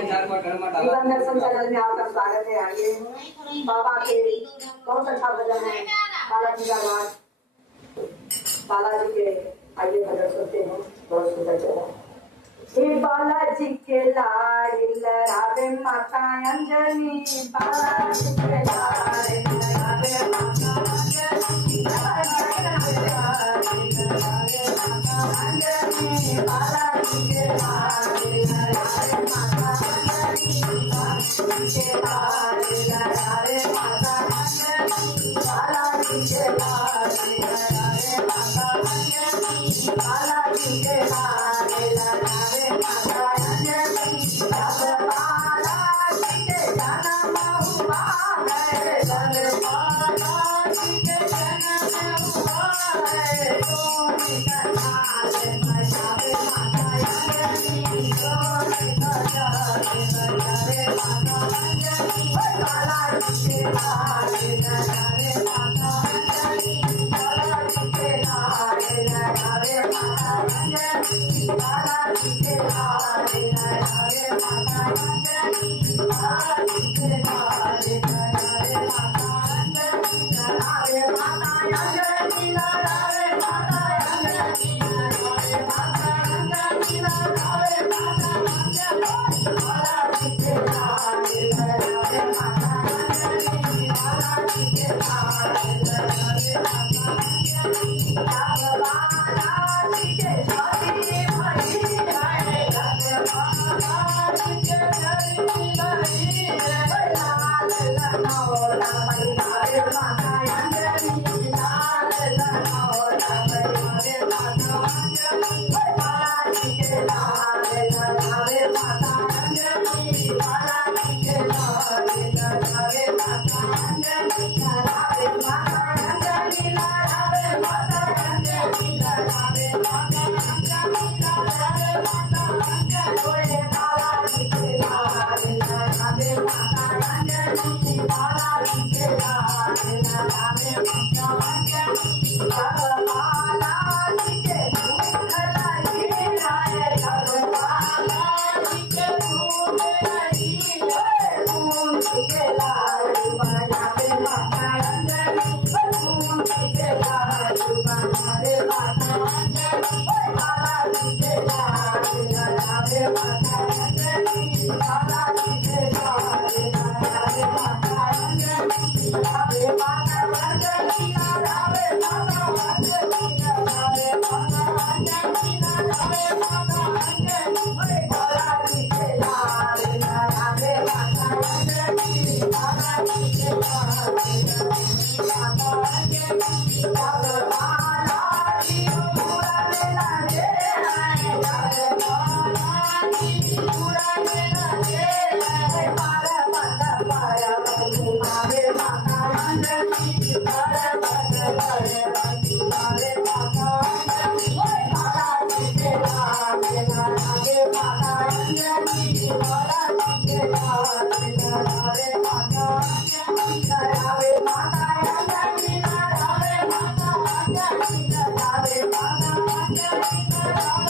दर्शन channel में आपका स्वागत है। आइए, बाबा के बहुत अच्छा भजन है, बालाजी का नाच, बालाजी के आइए भजन सुनते हैं, बहुत सुंदर चला। हे बालाजी के लाडिल राधे माता अंजनी, बालाजी के लाडिल राधे माता अंजनी, बालाजी के लाडिल राधे माता अंजनी, बालाजी के लाडिल राधे माता अंजनी, बालाजी के लाडिल राधे माता अंजनी, बालाजी के लाडिल राधे माता अंजनी, बालाजी के लाडिल राधे माता अंजनी, जब बालाजी के जन्म हुआ है, जब बालाजी के जन्म हुआ है, सोनी का नाच बजावे माता अंजनी, सोनी का नाच बजावे माता अंजनी, बालाजी के लाडिल राधे माता अंजनी, बालाजी के लाडिल राधे माता अंजनी, बालाजी के लाडिल राधे माता अंजनी, बालाजी के लाडिल राधे माता अंजनी, राधे माता अंजनी, राधे माता अंजनी, राधे माता अंजनी, राधे माता अंजनी, बालाजी के लाडिल राधे माता अंजनी, बालाजी के लाडिल राधे माता अंजनी, जब बालाजी के शादी भई है, जब बालाजी के शादी भई है, लाल लनौला बैठावे माता अंजनी, लाल लनौला बैठावे माता अंजनी, बालाजी के लाडिल राधे माता अंजनी, बालाजी के लाडिल राधे माता अंजनी, राधे माता अंजनी, राधे माता अंजनी, राधे माता अंजनी, राधे माता अंजनी, बोले बालाजी के लाडिल राधे माता अंजनी, बालाजी के लाडिल राधे माता अंजनी, जब बालाजी के दूध लगी है, जब बालाजी के दूध लगी है, दूध के लाडू बजावे माता अंजनी, दूध के लाडू बजावे माता अंजनी, बालाजी के लाडिल राधे माता अंजनी, बालाजी के लाडिल राधे माता अंजनी, राधे माता अंजनी, राधे माता अंजनी, राधे माता अंजनी, राधे माता अंजनी, बालाजी के लाडिल राधे माता अंजनी, बालाजी के लाडिल राधे माता अंजनी, जब बालाजी उड़ने लगे हैं, जब बालाजी उड़ने लगे हैं, पर्वत पर घुमावे माता अंजनी, पर्वत पर घुमावे माता अंजनी, बालाजी के लाडिल राधे माता अंजनी, बालाजी के लाडिल राधे माता अंजनी, राधे माता अंजनी, राधे माता अंजनी, राधे माता अंजनी, राधे